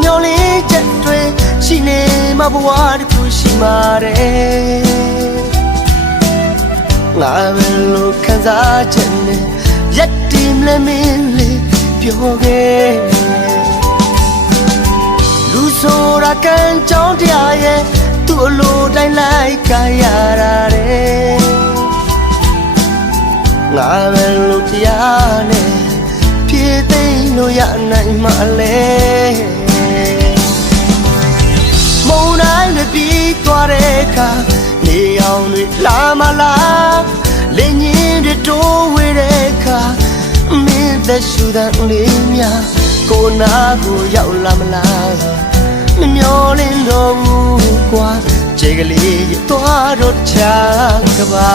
မျောလင်းချက်တွေရှိနေမှာဘဝတစ်ခုရှိမှာတဲ့ငါပဲလို့ခံစားချက်နဲ့ရက်တီမလဲမင်းလေးပြောခဲ့လူဆိုတာကံကြောင်းတရားရဲ့သူ့အလိုတိုင်းလိုက်ကြရတာတဲ့ငါပဲလို့တရားနဲ့ဖြည့်သိမ့်လို့ရနိုင်မှာလဲမုန်တိုင်းတွေပြီးသွားတဲ့အခါနေအောင်တွေလာမလားလေညင်းတွေတိုးဝေးတဲ့အခါမင်းသက်ရှူတဲ့လေးများကိုနာကိုရောက်လာမလားမမျောလင်းတော့ဘူးကွာကြေကလေးသွားတော့ချကပါ